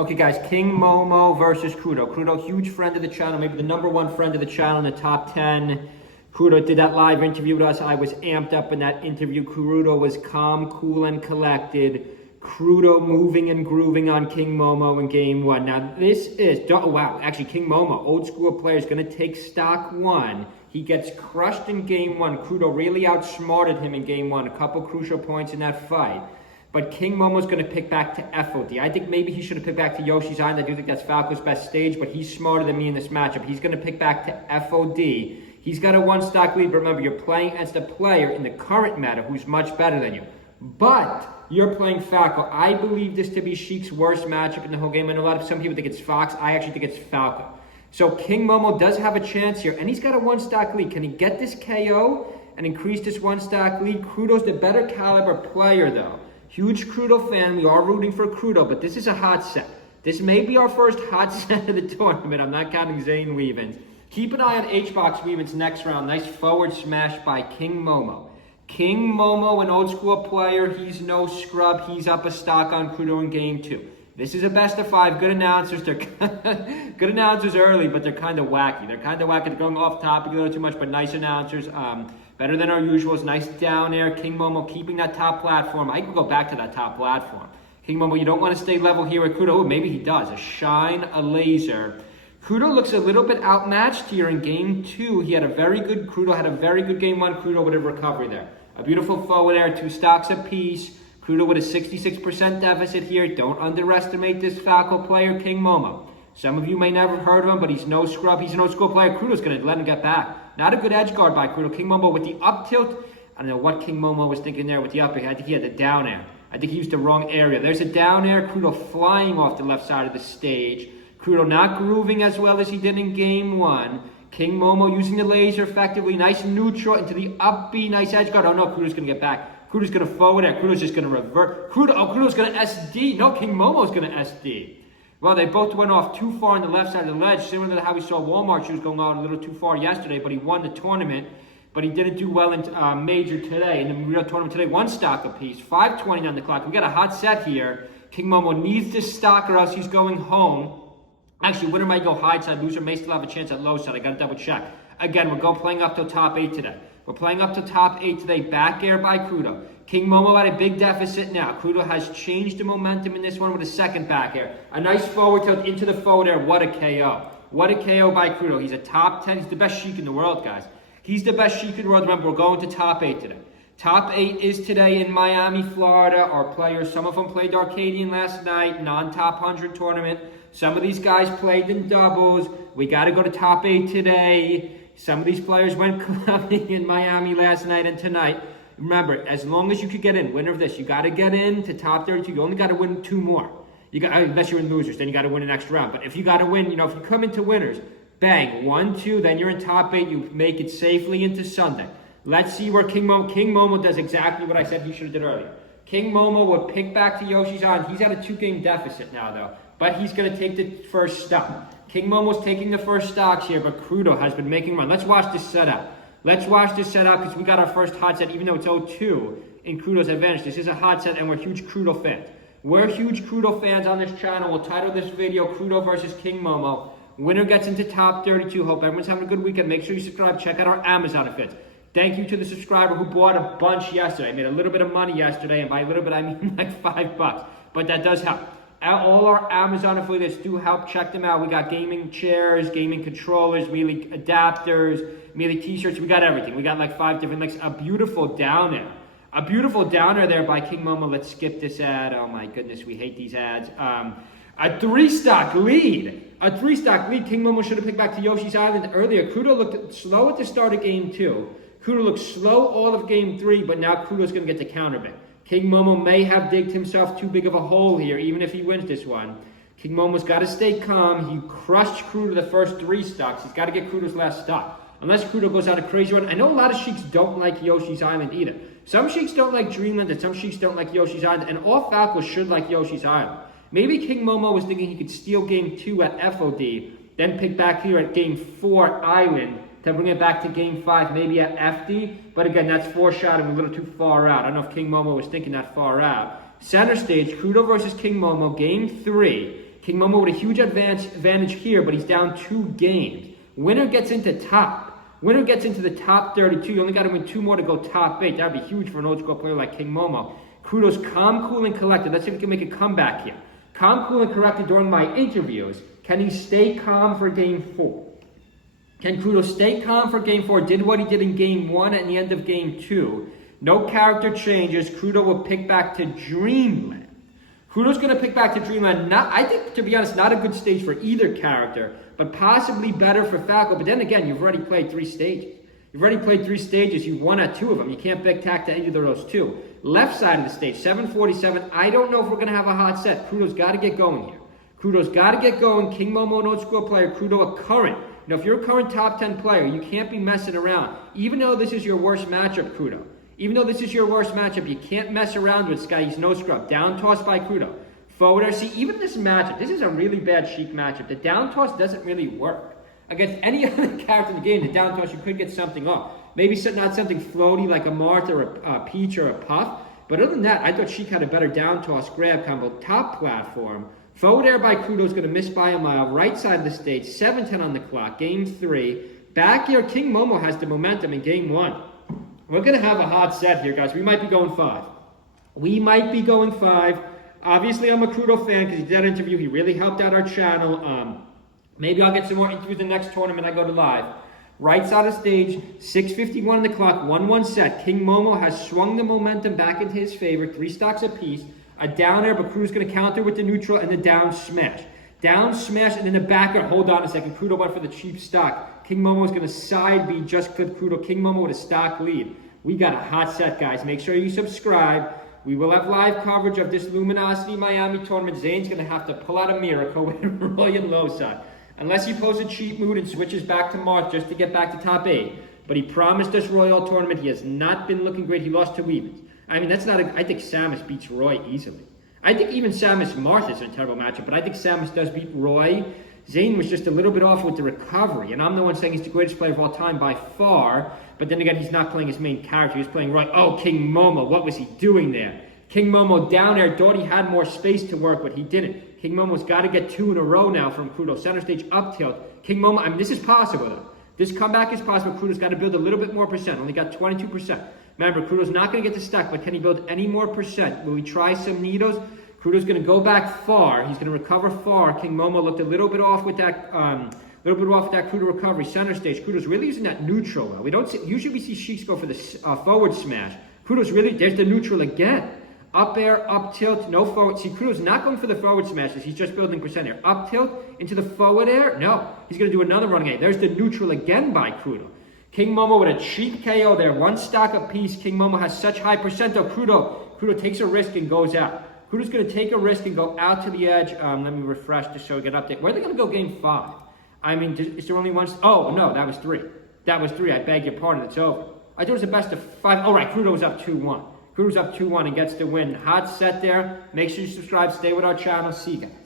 Okay, guys, King Momo versus Krudo. Krudo, huge friend of the channel, maybe the #1 friend of the channel in the top 10. Krudo did that live interview with us. I was amped up in that interview. Krudo was calm, cool, and collected. Krudo moving and grooving on King Momo in game 1. Now, this is, wow, actually, King Momo, old school player, is going to take stock 1. He gets crushed in game 1. Krudo really outsmarted him in game 1. A couple crucial points in that fight. But King Momo's going to pick back to FOD. I think maybe he should have picked back to Yoshi's Island. I do think that's Falco's best stage, but he's smarter than me in this matchup. He's going to pick back to FOD. He's got a 1-stock lead, but remember, you're playing against a player in the current meta who's much better than you. But you're playing Falco. I believe this to be Sheik's worst matchup in the whole game. I know some people think it's Fox. I actually think it's Falco. So King Momo does have a chance here, and he's got a 1-stock lead. Can he get this KO and increase this 1-stock lead? Krudo's the better caliber player, though. Huge Krudo fan. We are rooting for Krudo, but this is a hot set. This may be our first hot set of the tournament. I'm not counting Zane Weavins. Keep an eye on H-Box Weavins next round. Nice forward smash by King Momo. King Momo, an old school player. He's no scrub. He's up a stock on Krudo in game 2. This is a best of 5. Good announcers. They're good announcers early, but they're kind of wacky. They're going off topic a little too much, but nice announcers. Better than our usuals. Nice down air. King Momo keeping that top platform. I could go back to that top platform. King Momo, you don't want to stay level here with Krudo. Oh, maybe he does. A shine, a laser. Krudo looks a little bit outmatched here in game 2. Krudo had a very good game 1. Krudo with a recovery there. A beautiful forward air, 2 stocks apiece. Krudo with a 66% deficit here. Don't underestimate this Falco player, King Momo. Some of you may never have heard of him, but he's no scrub. He's an old school player. Krudo's going to let him get back. Not a good edge guard by Krudo. King Momo with the up tilt. I don't know what King Momo was thinking there with the up air. I think he had the down air. I think he used the wrong area. There's a down air. Krudo flying off the left side of the stage. Krudo not grooving as well as he did in game 1. King Momo using the laser effectively. Nice neutral into the up B. Nice edge guard. Oh no, Krudo's going to get back. Krudo's going to forward air. Krudo's just going to revert. Krudo's going to SD. No, King Momo's going to SD. Well, they both went off too far on the left side of the ledge, similar to how we saw Walmart shoes going out a little too far yesterday, but he won the tournament. But he didn't do well in Major today, in the real tournament today. 1 stock apiece, 5:20 on the clock. We got a hot set here. King Momo needs this stock or else he's going home. Actually, winner might go high side, loser may still have a chance at low side. I got to double check. Again, we're playing up to top 8 today. We're playing up to top 8 today. Back air by Krudo. King Momo at a big deficit now. Krudo has changed the momentum in this one with a second back air. A nice forward tilt into the forward air. What a KO. What a KO by Krudo. He's a top 10. He's the best Sheik in the world, guys. He's the best Sheik in the world. Remember, we're going to top 8 today. Top 8 is today in Miami, Florida. Our players, some of them played Arcadian last night, non-top 100 tournament. Some of these guys played in doubles. We got to go to top 8 today. Some of these players went clubbing in Miami last night and tonight. Remember, as long as you could get in, winner of this, you got to get in to top 32. You only got to win 2 more. Unless you're in losers, then you got to win an extra round. But if you got to win, if you come into winners, bang, 1, 2, then you're in top 8. You make it safely into Sunday. Let's see where King Momo does exactly what I said he should have did earlier. King Momo will pick back to Yoshi's Island. He's at a 2-game deficit now, though. But he's going to take the first stock. King Momo's taking the first stocks here, but Krudo has been making run. Let's watch this setup. Let's watch this setup because we got our first hot set, even though it's 0-2 in Krudo's advantage. This is a hot set, and we're huge Krudo fans. We're huge Krudo fans on this channel. We'll title this video Krudo versus King Momo. Winner gets into top 32. Hope everyone's having a good weekend. Make sure you subscribe. Check out our Amazon affiliates. Thank you to the subscriber who bought a bunch yesterday. I made a little bit of money yesterday, and by a little bit, I mean like $5. But that does help. All our Amazon affiliates do help. Check them out. We got gaming chairs, gaming controllers, Melee adapters, Melee t-shirts. We got everything. We got like 5 different links. A beautiful downer. A beautiful downer there by King Momo. Let's skip this ad. Oh my goodness, we hate these ads. A 3-stock lead. A 3-stock lead. King Momo should have picked back to Yoshi's Island earlier. Krudo looked slow at the start of game 2. Krudo looked slow all of game 3, but now Krudo's going to get the counterpick. King Momo may have digged himself too big of a hole here, even if he wins this one. King Momo's got to stay calm. He crushed Krudo the first 3 stocks. He's got to get Krudo's last stock. Unless Krudo goes out a crazy run. I know a lot of Sheiks don't like Yoshi's Island either. Some Sheiks don't like Dreamland, and some Sheiks don't like Yoshi's Island, and all Falcos should like Yoshi's Island. Maybe King Momo was thinking he could steal game 2 at FOD, then pick back here at game 4 Island, to bring it back to game 5, maybe at FD. But again, that's foreshadowing a little too far out. I don't know if King Momo was thinking that far out. Center stage, Krudo versus King Momo, game 3. King Momo with a huge advantage here, but he's down 2 games. Winner gets into top. Winner gets into the top 32. You only got to win 2 more to go top 8. That would be huge for an old school player like King Momo. Krudo's calm, cool, and collected. Let's see if he can make a comeback here. Calm, cool, and collected during my interviews. Can he stay calm for game 4? Can Krudo stay calm for game 4? Did what he did in game 1 and the end of game 2. No character changes. Krudo will pick back to Dreamland. Krudo's going to pick back to Dreamland. I think, to be honest, not a good stage for either character, but possibly better for Falco. But then again, you've already played 3 stages. You've already played 3 stages. You've won at 2 of them. You can't back tack to either of those 2. Left side of the stage, 747. I don't know if we're going to have a hot set. Krudo's got to get going here. Krudo's got to get going. King Momo, an old school player. Krudo, a current. You know, if you're a current top 10 player, you can't be messing around. Even though this is your worst matchup, Krudo. Even though this is your worst matchup, you can't mess around with this guy. He's no scrub. Down toss by Krudo. Forward air. See, even this matchup, this is a really bad Sheik matchup. The down toss doesn't really work. Against any other character in the game, the down toss, you could get something off. Maybe not something floaty like a Marth or a Peach or a Puff. But other than that, I thought Sheik had a better down toss grab combo. Top platform. Forward air by Krudo is going to miss by a mile. Right side of the stage, 7:10 on the clock. Game 3. Back air, King Momo has the momentum in game 1. We're going to have a hot set here, guys. We might be going 5. We might be going 5. Obviously, I'm a Krudo fan because he did that interview. He really helped out our channel. Maybe I'll get some more interviews in the next tournament I go to live. Right side of stage, 6:51 on the clock, 1-1 set. King Momo has swung the momentum back into his favor. 3 stocks apiece. A down air, but Krudo's going to counter with the neutral and the down smash. Down smash, and then the back air. Hold on a second. Krudo went for the cheap stock. King Momo is going to side B, just clip Krudo. King Momo with a stock lead. We got a hot set, guys. Make sure you subscribe. We will have live coverage of this Luminosity Miami tournament. Zane's going to have to pull out a miracle with Roy and low side. Unless he pulls a cheat mood and switches back to Marth just to get back to top 8. But he promised us Royal tournament. He has not been looking great. He lost to Evans. I mean, that's not I think Samus beats Roy easily. I think even Samus Marth is a terrible matchup, but I think Samus does beat Roy. Zane was just a little bit off with the recovery, and I'm the one saying he's the greatest player of all time by far. But then again, he's not playing his main character. He's playing Roy. Oh, King Momo, what was he doing there? King Momo down there, thought he had more space to work, but he didn't. King Momo's got to get 2 in a row now from Krudo. Center stage up tilt. King Momo, I mean, this is possible though. This comeback is possible. Krudo's got to build a little bit more percent. Only got 22%. Remember, Krudo's not going to get the stack, but can he build any more percent? Will we try some Nidos? Krudo's going to go back far. He's going to recover far. King Momo looked a little bit off with that Krudo recovery. Center stage. Krudo's really using that neutral. We don't see, usually we see Sheiks go for the forward smash. Krudo's really, there's the neutral again. Up air, up tilt, no forward. See, Krudo's not going for the forward smashes. He's just building percent air. Up tilt into the forward air. No, he's going to do another running air. There's the neutral again by Krudo. King Momo with a cheap KO there. 1 stock apiece. King Momo has such high percent. Krudo takes a risk and goes out. Krudo's going to take a risk and go out to the edge. Let me refresh just so we get an update. Where are they going to go game 5? I mean, is there only one? Oh, no, that was 3. That was 3. I beg your pardon. It's over. I thought it was the best of 5. All right, Krudo was up 2-1. Krudo's up 2-1 and gets the win. Hot set there. Make sure you subscribe. Stay with our channel. See you guys.